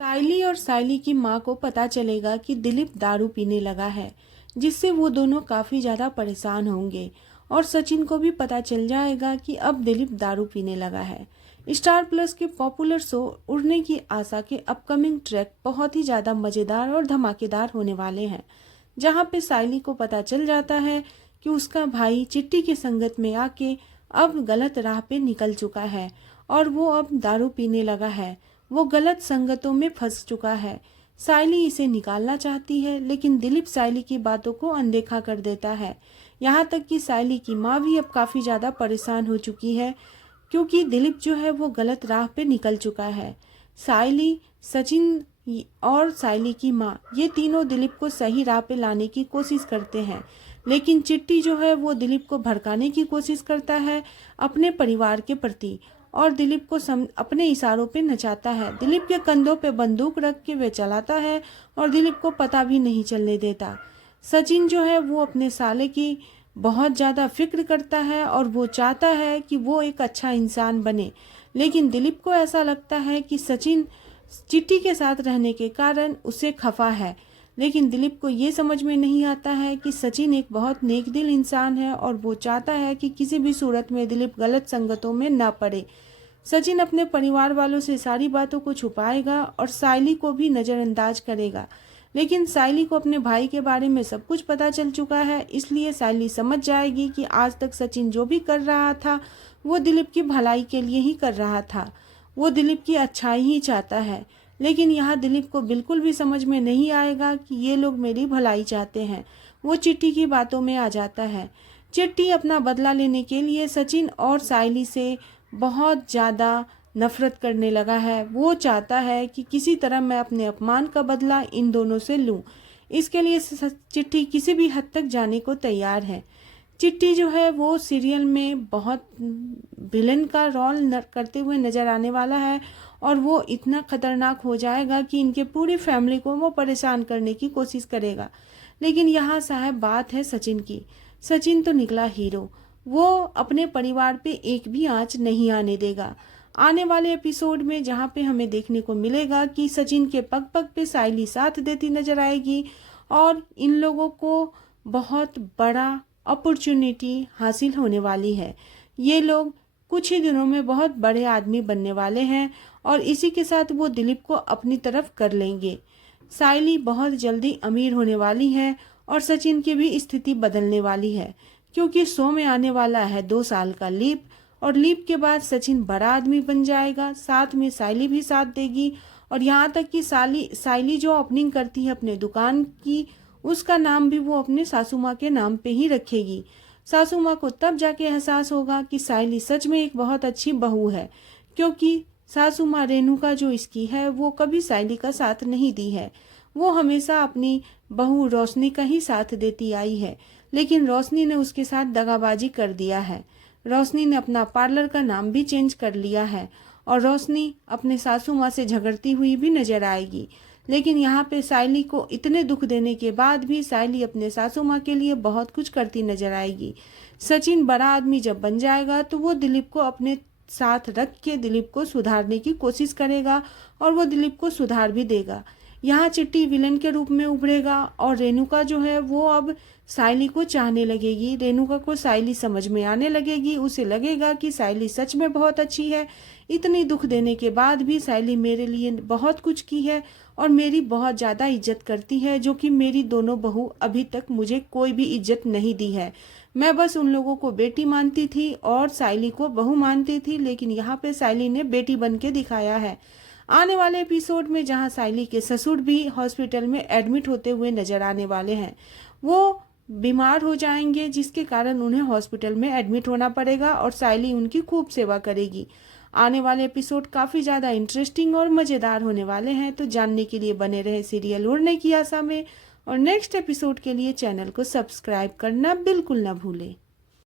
सायली और सायली की माँ को पता चलेगा कि दिलीप दारू पीने लगा है, जिससे वो दोनों काफ़ी ज़्यादा परेशान होंगे और सचिन को भी पता चल जाएगा कि अब दिलीप दारू पीने लगा है। स्टार प्लस के पॉपुलर शो उड़ने की आशा के अपकमिंग ट्रैक बहुत ही ज़्यादा मज़ेदार और धमाकेदार होने वाले हैं, जहाँ पे सायली को पता चल जाता है कि उसका भाई चिट्टी की संगत में आके अब गलत राह पे निकल चुका है और वो अब दारू पीने लगा है। वो गलत संगतों में फंस चुका है। सायली इसे निकालना चाहती है, लेकिन दिलीप सायली की बातों को अनदेखा कर देता है। यहाँ तक कि सायली की माँ भी अब काफ़ी ज़्यादा परेशान हो चुकी है, क्योंकि दिलीप जो है वो गलत राह पे निकल चुका है। सायली, सचिन और सायली की माँ, ये तीनों दिलीप को सही राह पे लाने की कोशिश करते हैं, लेकिन चिट्टी जो है वो दिलीप को भड़काने की कोशिश करता है अपने परिवार के प्रति, और दिलीप को अपने इशारों पे नचाता है। दिलीप के कंधों पे बंदूक रख के वे चलाता है और दिलीप को पता भी नहीं चलने देता। सचिन जो है वो अपने साले की बहुत ज़्यादा फिक्र करता है और वो चाहता है कि वो एक अच्छा इंसान बने, लेकिन दिलीप को ऐसा लगता है कि सचिन चिट्टी के साथ रहने के कारण उसे खफा है। लेकिन दिलीप को ये समझ में नहीं आता है कि सचिन एक बहुत नेक दिल इंसान है और वो चाहता है कि किसी भी सूरत में दिलीप गलत संगतों में ना पड़े। सचिन अपने परिवार वालों से सारी बातों को छुपाएगा और सायली को भी नज़रअंदाज करेगा, लेकिन सायली को अपने भाई के बारे में सब कुछ पता चल चुका है, इसलिए सायली समझ जाएगी कि आज तक सचिन जो भी कर रहा था वो दिलीप की भलाई के लिए ही कर रहा था। वो दिलीप की अच्छाई ही चाहता है, लेकिन यहाँ दिलीप को बिल्कुल भी समझ में नहीं आएगा कि ये लोग मेरी भलाई चाहते हैं। वो चिट्टी की बातों में आ जाता है। चिट्टी अपना बदला लेने के लिए सचिन और सायली से बहुत ज़्यादा नफरत करने लगा है। वो चाहता है कि किसी तरह मैं अपने अपमान का बदला इन दोनों से लूं। इसके लिए चिट्टी किसी भी हद तक जाने को तैयार है। चिट्टी जो है वो सीरियल में बहुत विलन का रोल करते हुए नज़र आने वाला है और वो इतना खतरनाक हो जाएगा कि इनके पूरी फैमिली को वो परेशान करने की कोशिश करेगा। लेकिन यहाँ साहब बात है सचिन की। सचिन तो निकला हीरो, वो अपने परिवार पे एक भी आंच नहीं आने देगा। आने वाले एपिसोड में जहाँ पे हमें देखने को मिलेगा कि सचिन के पग पग पे सायली साथ देती नजर आएगी और इन लोगों को बहुत बड़ा अपॉर्चुनिटी हासिल होने वाली है। ये लोग कुछ ही दिनों में बहुत बड़े आदमी बनने वाले हैं और इसी के साथ वो दिलीप को अपनी तरफ कर लेंगे। सायली बहुत जल्दी अमीर होने वाली है और सचिन की भी स्थिति बदलने वाली है, क्योंकि शो में आने वाला है 2 साल का लीप और लीप के बाद सचिन बड़ा आदमी बन जाएगा, साथ में सायली भी साथ देगी। और यहाँ तक कि सायली जो ओपनिंग करती है अपने दुकान की, उसका नाम भी वो अपने सासू माँ के नाम पे ही रखेगी। सासू माँ को तब जाके एहसास होगा कि सायली सच में एक बहुत अच्छी बहू है, क्योंकि सासू माँ रेणुका जो इसकी है वो कभी सायली का साथ नहीं दी है। वो हमेशा अपनी बहू रोशनी का ही साथ देती आई है, लेकिन रोशनी ने उसके साथ दगाबाजी कर दिया है। रोशनी ने अपना पार्लर का नाम भी चेंज कर लिया है और रोशनी अपने सासू माँ से झगड़ती हुई भी नजर आएगी। लेकिन यहाँ पे सायली को इतने दुख देने के बाद भी सायली अपने सासू माँ के लिए बहुत कुछ करती नजर आएगी। सचिन बड़ा आदमी जब बन जाएगा तो वो दिलीप को अपने साथ रख के दिलीप को सुधारने की कोशिश करेगा और वो दिलीप को सुधार भी देगा। यहाँ चिट्टी विलन के रूप में उभरेगा और रेणुका जो है वो अब सायली को चाहने लगेगी। रेणुका को सायली समझ में आने लगेगी, उसे लगेगा कि सायली सच में बहुत अच्छी है। इतनी दुख देने के बाद भी सायली मेरे लिए बहुत कुछ की है और मेरी बहुत ज़्यादा इज्जत करती है, जो कि मेरी दोनों बहू अभी तक मुझे कोई भी इज्जत नहीं दी है। मैं बस उन लोगों को बेटी मानती थी और सायली को बहू मानती थी, लेकिन यहाँ पे सायली ने बेटी बन के दिखाया है। आने वाले एपिसोड में जहाँ सायली के ससुर भी हॉस्पिटल में एडमिट होते हुए नजर आने वाले हैं, वो बीमार हो जाएंगे, जिसके कारण उन्हें हॉस्पिटल में एडमिट होना पड़ेगा और सायली उनकी खूब सेवा करेगी। आने वाले एपिसोड काफ़ी ज़्यादा इंटरेस्टिंग और मज़ेदार होने वाले हैं, तो जानने के लिए बने रहे सीरियल उड़ने की आशा में और नेक्स्ट एपिसोड के लिए चैनल को सब्सक्राइब करना बिल्कुल ना भूलें।